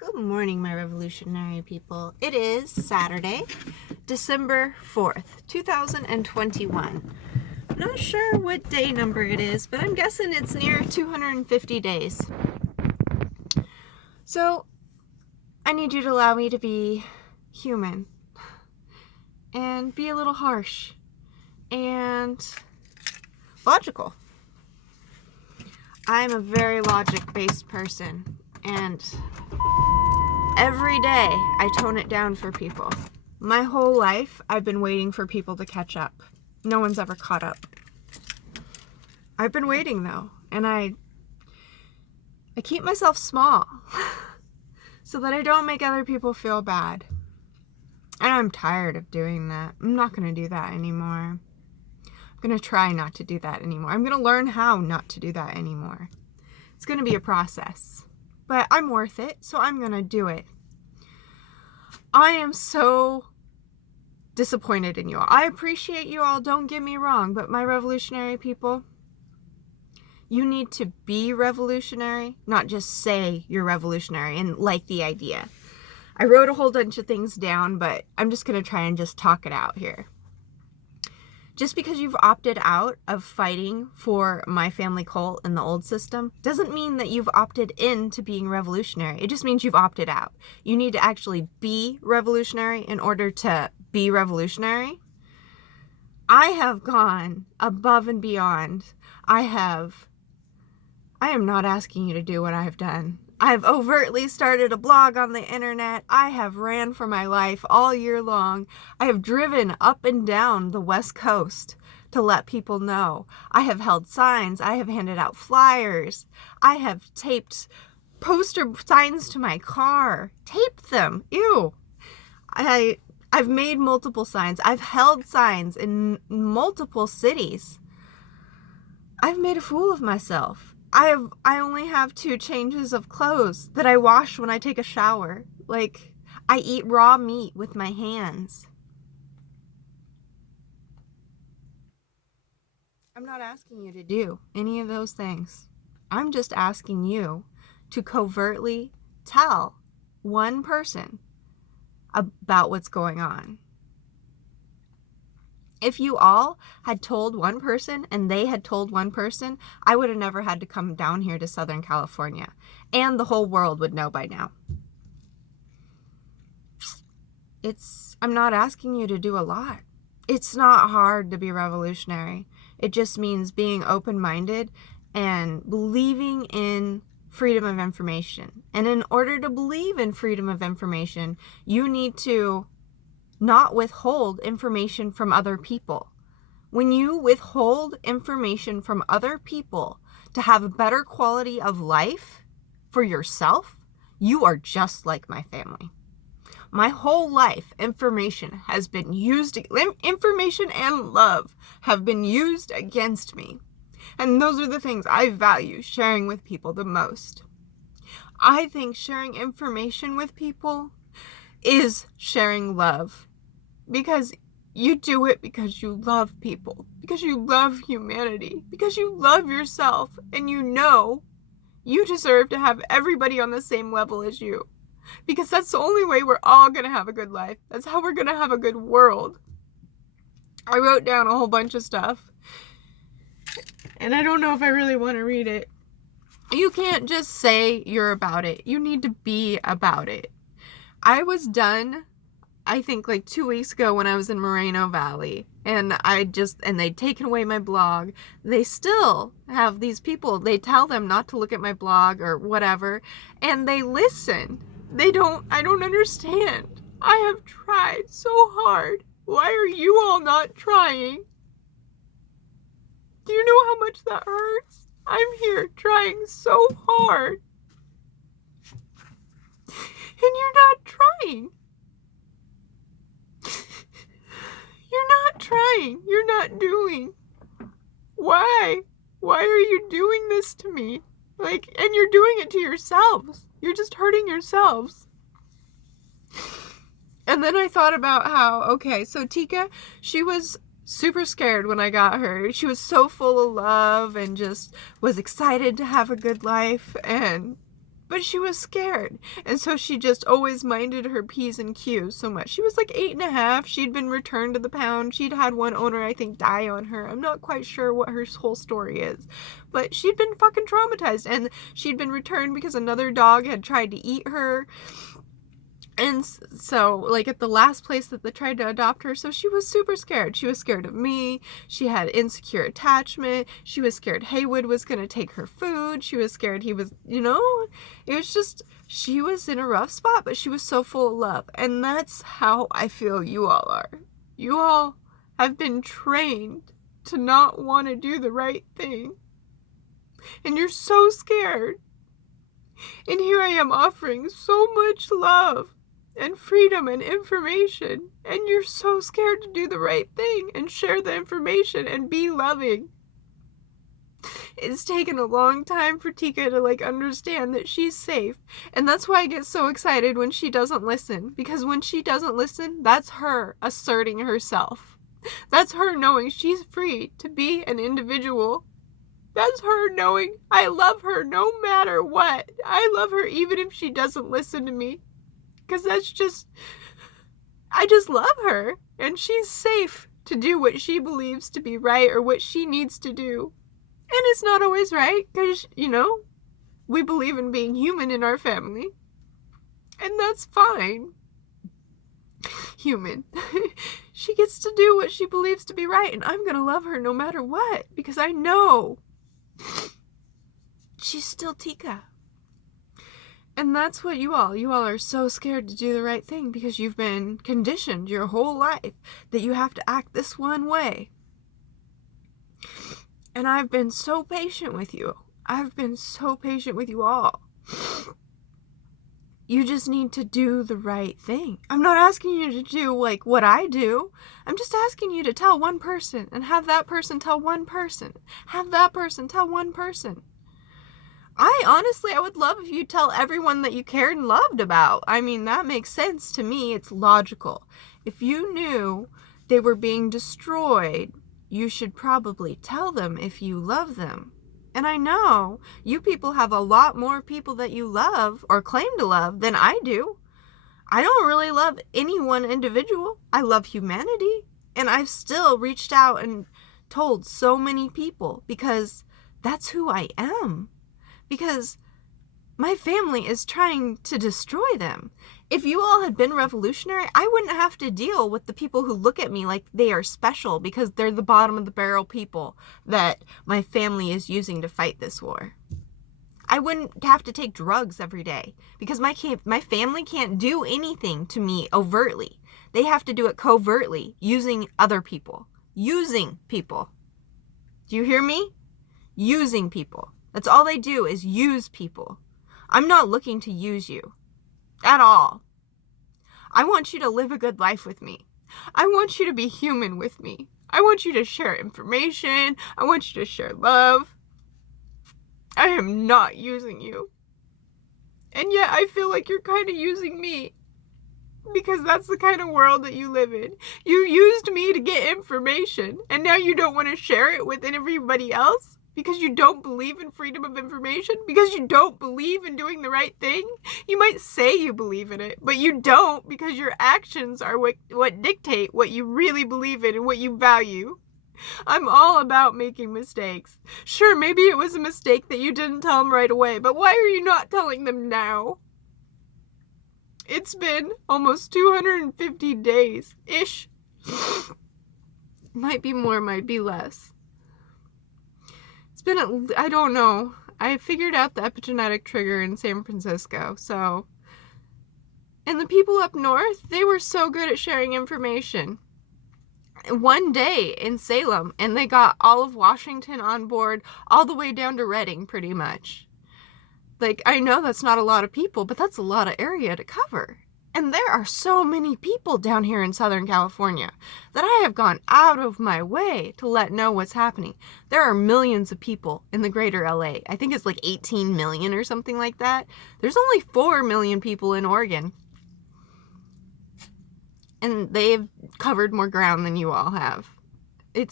Good morning, my revolutionary people. It is Saturday, December 4th, 2021. I'm not sure what day number it is, but I'm guessing it's near 250 days. So, I need you to allow me to be human and be a little harsh and logical. I'm a very logic-based person, and every day I tone it down for people. My whole life I've been waiting for people to catch up. No one's ever caught up. I've been waiting though, and I keep myself small so that I don't make other people feel bad. And I'm tired of doing that. I'm not going to do that anymore. I'm going to try not to do that anymore. I'm going to learn how not to do that anymore. It's going to be a process, but I'm worth it, so I'm going to do it. I am so disappointed in you all. I appreciate you all, don't get me wrong, but my revolutionary people, you need to be revolutionary, not just say you're revolutionary and like the idea. I wrote a whole bunch of things down, but I'm just going to try and just talk it out here. Just because you've opted out of fighting for my family cult in the old system doesn't mean that you've opted into being revolutionary. It just means you've opted out. You need to actually be revolutionary in order to be revolutionary. I have gone above and beyond. I am not asking you to do what I've done. I've overtly started a blog on the internet. I have ran for my life all year long. I have driven up and down the West Coast to let people know. I have held signs. I have handed out flyers. I have taped poster signs to my car. Taped them. Ew. I've made multiple signs. I've held signs in multiple cities. I've made a fool of myself. I only have 2 changes of clothes that I wash when I take a shower. Like, I eat raw meat with my hands. I'm not asking you to do any of those things. I'm just asking you to covertly tell one person about what's going on. If you all had told one person and they had told one person, I would have never had to come down here to Southern California. And the whole world would know by now. I'm not asking you to do a lot. It's not hard to be revolutionary. It just means being open-minded and believing in freedom of information. And in order to believe in freedom of information, you need to not withhold information from other people. When you withhold information from other people to have a better quality of life for yourself, you are just like my family. My whole life, information has been used, information and love have been used against me. And those are the things I value sharing with people the most. I think sharing information with people is sharing love. Because you do it because you love people, because you love humanity, because you love yourself, and you know you deserve to have everybody on the same level as you. Because that's the only way we're all going to have a good life. That's how we're going to have a good world. I wrote down a whole bunch of stuff, and I don't know if I really want to read it. You can't just say you're about it. You need to be about it. I was done, I think, like 2 weeks ago when I was in Moreno Valley, and they'd taken away my blog. They still have these people, they tell them not to look at my blog or whatever, and they listen. I don't understand. I have tried so hard. Why are you all not trying? Do you know how much that hurts? I'm here trying so hard. And you're not trying. You're not trying. You're not doing. Why? Why are you doing this to me? And you're doing it to yourselves. You're just hurting yourselves. And then I thought about how, so Tika, she was super scared when I got her. She was so full of love and just was excited to have a good life. And But she was scared. And so she just always minded her P's and Q's so much. She was like 8.5. She'd been returned to the pound. She'd had one owner, I think, die on her. I'm not quite sure what her whole story is. But she'd been fucking traumatized. And she'd been returned because another dog had tried to eat her. And so, like, at the last place that they tried to adopt her, so she was super scared. She was scared of me. She had insecure attachment. She was scared Haywood was going to take her food. She was scared he was, it was just, she was in a rough spot, but she was so full of love. And that's how I feel you all are. You all have been trained to not want to do the right thing. And you're so scared. And here I am offering so much love and freedom and information, and you're so scared to do the right thing and share the information and be loving. It's taken a long time for Tika to understand that she's safe, and that's why I get so excited when she doesn't listen, because when she doesn't listen, that's her asserting herself. That's her knowing she's free to be an individual. That's her knowing I love her no matter what. I love her even if she doesn't listen to me. Because I just love her. And she's safe to do what she believes to be right or what she needs to do. And it's not always right because, we believe in being human in our family. And that's fine. Human. She gets to do what she believes to be right. And I'm going to love her no matter what. Because I know she's still Tika. And that's what you all are so scared to do the right thing because you've been conditioned your whole life that you have to act this one way. And I've been so patient with you. I've been so patient with you all. You just need to do the right thing. I'm not asking you to do what I do. I'm just asking you to tell one person and have that person tell one person. Have that person tell one person. I would love if you tell everyone that you cared and loved about. I mean, that makes sense to me. It's logical. If you knew they were being destroyed, you should probably tell them if you love them. And I know you people have a lot more people that you love or claim to love than I do. I don't really love any one individual. I love humanity. And I've still reached out and told so many people because that's who I am. Because my family is trying to destroy them. If you all had been revolutionary, I wouldn't have to deal with the people who look at me like they are special because they're the bottom of the barrel people that my family is using to fight this war. I wouldn't have to take drugs every day because my family can't do anything to me overtly. They have to do it covertly, using other people. Using people. Do you hear me? Using people. That's all they do is use people. I'm not looking to use you. At all. I want you to live a good life with me. I want you to be human with me. I want you to share information. I want you to share love. I am not using you. And yet I feel like you're kind of using me. Because that's the kind of world that you live in. You used me to get information. And now you don't want to share it with everybody else? Because you don't believe in freedom of information? Because you don't believe in doing the right thing? You might say you believe in it, but you don't because your actions are what dictate what you really believe in and what you value. I'm all about making mistakes. Sure, maybe it was a mistake that you didn't tell them right away, but why are you not telling them now? It's been almost 250 days-ish. Might be more, might be less. It's been, I don't know. I figured out the epigenetic trigger in San Francisco, so. And the people up north, they were so good at sharing information. One day in Salem, and they got all of Washington on board, all the way down to Redding, pretty much. I know that's not a lot of people, but that's a lot of area to cover. And there are so many people down here in Southern California that I have gone out of my way to let know what's happening. There are millions of people in the greater LA. I think it's 18 million or something like that. There's only 4 million people in Oregon. And they've covered more ground than you all have. The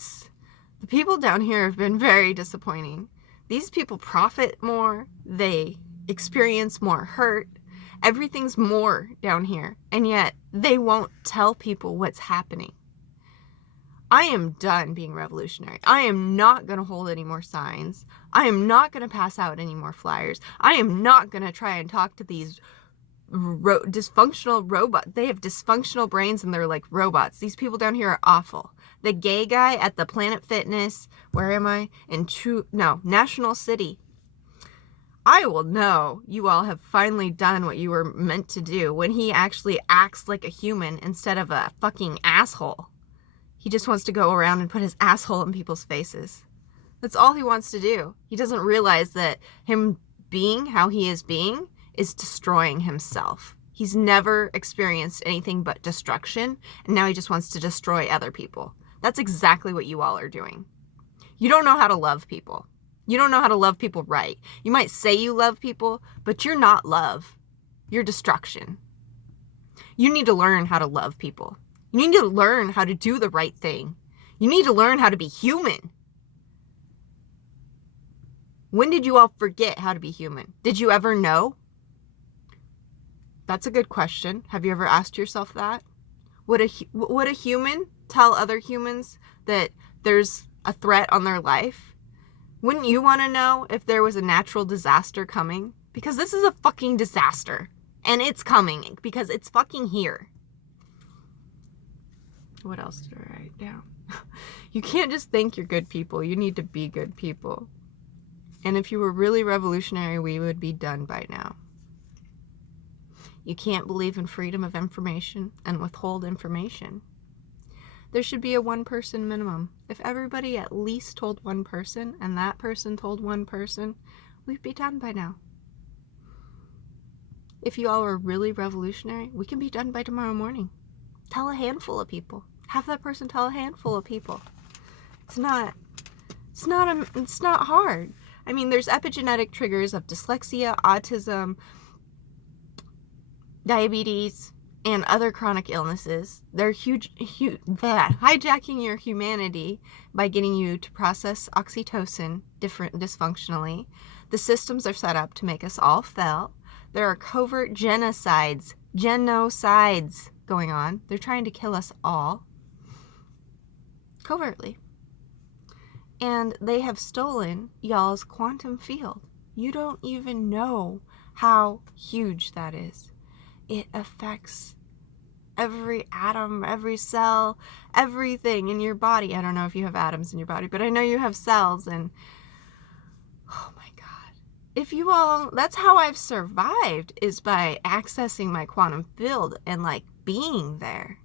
people down here have been very disappointing. These people profit more. They experience more hurt. Everything's more down here, and yet they won't tell people what's happening. I am done being revolutionary. I am not going to hold any more signs. I am not going to pass out any more flyers. I am not going to try and talk to these dysfunctional robots. They have dysfunctional brains and they're like robots. These people down here are awful. The gay guy at the Planet Fitness, where am I? National City. I will know you all have finally done what you were meant to do when he actually acts like a human instead of a fucking asshole. He just wants to go around and put his asshole in people's faces. That's all he wants to do. He doesn't realize that him being how he is being is destroying himself. He's never experienced anything but destruction, and now he just wants to destroy other people. That's exactly what you all are doing. You don't know how to love people. You don't know how to love people right. You might say you love people, but you're not love. You're destruction. You need to learn how to love people. You need to learn how to do the right thing. You need to learn how to be human. When did you all forget how to be human? Did you ever know? That's a good question. Have you ever asked yourself that? Would a human tell other humans that there's a threat on their life? Wouldn't you want to know if there was a natural disaster coming? Because this is a fucking disaster. And it's coming because it's fucking here. What else did I write down? You can't just think you're good people. You need to be good people. And if you were really revolutionary, we would be done by now. You can't believe in freedom of information and withhold information. There should be a one-person minimum. If everybody at least told one person and that person told one person, we'd be done by now. If you all are really revolutionary, we can be done by tomorrow morning. Tell a handful of people. Have that person tell a handful of people. It's not hard. I mean, there's epigenetic triggers of dyslexia, autism, diabetes, and other chronic illnesses. They're hijacking your humanity by getting you to process oxytocin dysfunctionally. The systems are set up to make us all fail. There are covert genocides going on. They're trying to kill us all covertly. And they have stolen y'all's quantum field. You don't even know how huge that is. It affects every atom, every cell, everything in your body. I don't know if you have atoms in your body, but I know you have cells. And oh my God, that's how I've survived, is by accessing my quantum field and like being there.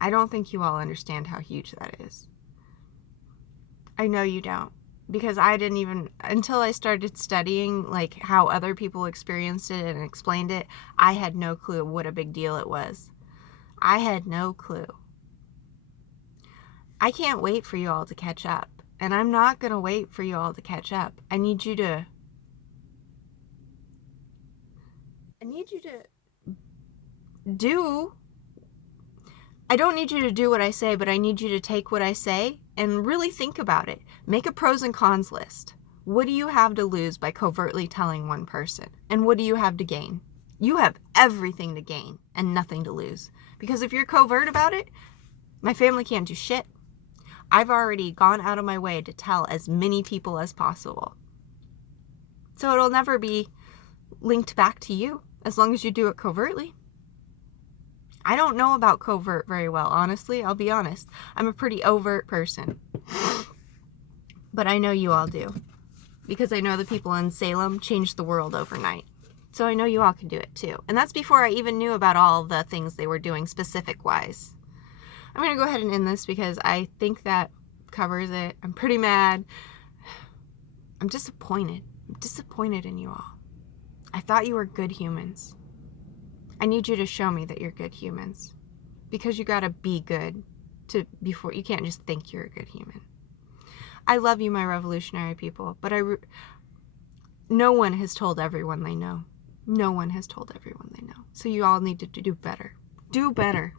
I don't think you all understand how huge that is. I know you don't, because I didn't even, until I started studying like how other people experienced it and explained it, I had no clue what a big deal it was. I had no clue. I can't wait for you all to catch up, and I'm not going to wait for you all to catch up. I need you to do, I don't need you to do what I say, but I need you to take what I say and really think about it. Make a pros and cons list. What do you have to lose by covertly telling one person? And what do you have to gain? You have everything to gain and nothing to lose. Because if you're covert about it, my family can't do shit. I've already gone out of my way to tell as many people as possible. So it'll never be linked back to you as long as you do it covertly. I don't know about covert very well, honestly. I'll be honest. I'm a pretty overt person. But I know you all do. Because I know the people in Salem changed the world overnight. So I know you all can do it too. And that's before I even knew about all the things they were doing specific-wise. I'm going to go ahead and end this because I think that covers it. I'm pretty mad. I'm disappointed. I'm disappointed in you all. I thought you were good humans. I need you to show me that you're good humans, because you gotta be good before you can't just think you're a good human. I love you, my revolutionary people, but no one has told everyone they know. No one has told everyone they know. So you all need to do better. Do better.